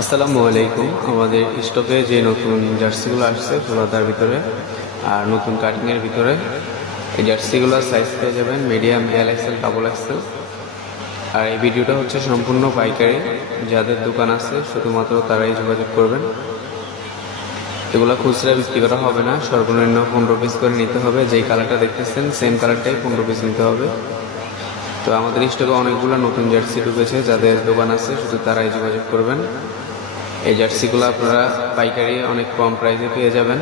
আসসালামু আলাইকুম। আমাদের স্টকে যে নতুন জার্সিগুলো আসছে ফুলহাতার ভিতরে আর নতুন কাটিংয়ের ভিতরে, এই জার্সিগুলোর সাইজ পেয়ে যাবেন medium, L XL, double XL. আর এই ভিডিওটা হচ্ছে সম্পূর্ণ পাইকারি, যাদের দোকান আছে শুধুমাত্র তারাই যোগাযোগ করবেন। এগুলো খুচরা বিক্রি করা হবে না, সর্বনিম্ন 15 পিস করে নিতে হবে। যেই কালারটা দেখতেছেন সেম কালারটাই 15 পিস নিতে হবে। তো আমাদের স্টকে অনেকগুলো নতুন জার্সি ঢুকেছে, যাদের দোকান আছে শুধু তারাই যোগাযোগ করবেন। এই জার্সিগুলো আপনারা পাইকারি অনেক কম প্রাইসে পেয়ে যাবেন।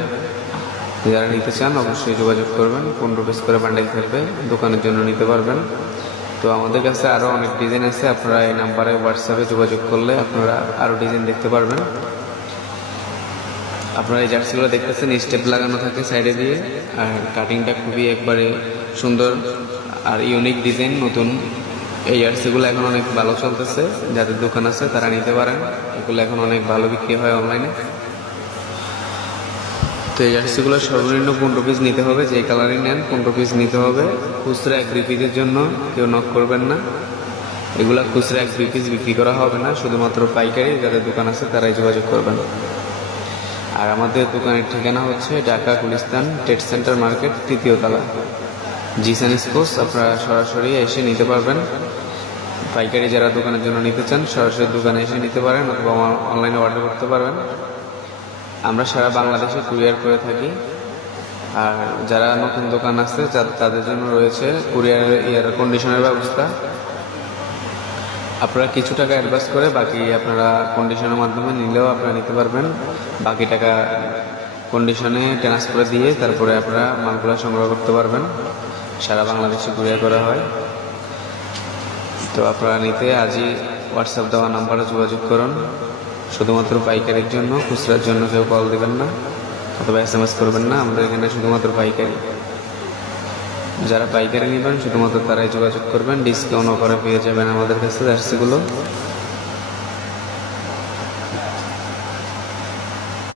যারা নিতে চান অবশ্যই যোগাযোগ করবেন। 15 পিস করে বান্ডেল থাকবে, দোকানের জন্য নিতে পারবেন। তো আমাদের কাছে আরও অনেক ডিজাইন আছে, আপনারা এই নাম্বারে হোয়াটসঅ্যাপে যোগাযোগ করলে আপনারা আরও ডিজাইন দেখতে পারবেন। আপনারা এই জার্সিগুলো দেখতেছেন স্টেপ লাগানো থাকে সাইডে দিয়ে, আর কাটিংটা খুবই একবারে সুন্দর আর ইউনিক ডিজাইন নতুন। এই জার্সিগুলো এখন অনেক ভালো চলতেছে, যাদের দোকান আছে তারা নিতে পারেন। এগুলো এখন অনেক ভালো বিক্রি হয় অনলাইনে। তো এই জার্সিগুলো সর্বনিম্ন 15 পিস নিতে হবে, যে কালারই নেন 15 পিস নিতে হবে। খুচরা 1-2 পিসের জন্য কেউ নক করবেন না। এগুলা খুচরা 1-2 পিস বিক্রি করা হবে না, শুধুমাত্র পাইকারি যাদের দোকান আছে তারাই যোগাযোগ করবেন। আর আমাদের দোকানের ঠিকানা হচ্ছে Dhaka Gulistan trade centre market, 3য় তলা, জিসান স্পোর্টস। আপনারা সরাসরি এসে নিতে পারবেন। পাইকারি যারা দোকানের জন্য নিতে চান সরাসরি দোকানে এসে নিতে পারেন, অথবা অনলাইনে অর্ডার করতে পারবেন। আমরা সারা বাংলাদেশে কুরিয়ার করে থাকি। আর যারা নতুন দোকান আছে তাদের জন্য রয়েছে কুরিয়ার কন্ডিশনের ব্যবস্থা। আপনারা কিছু টাকা অ্যাডভান্স করে বাকি আপনারা কন্ডিশনের মাধ্যমে নিলেও আপনারা নিতে পারবেন। বাকি টাকা কন্ডিশনে ট্রান্সফার দিয়ে তারপরে আপনারা মালগুলো সংগ্রহ করতে পারবেন। সারা বাংলাদেশে কুরিয়ার করা হয়। তো আপনারা নিতে আজই হোয়াটসঅ্যাপ দেওয়া নাম্বারে যোগাযোগ করুন। শুধুমাত্র পাইকারির জন্য, খুচরার জন্য কেউ কল দেবেন না অথবা SMS করবেন না। আমাদের এখানে শুধুমাত্র পাইকারি। যারা পাইকারি নেবেন শুধুমাত্র তারাই যোগাযোগ করবেন। ডিসকাউন্ট অফারে পেয়ে যাবেন আমাদের কাছে জার্সিগুলো।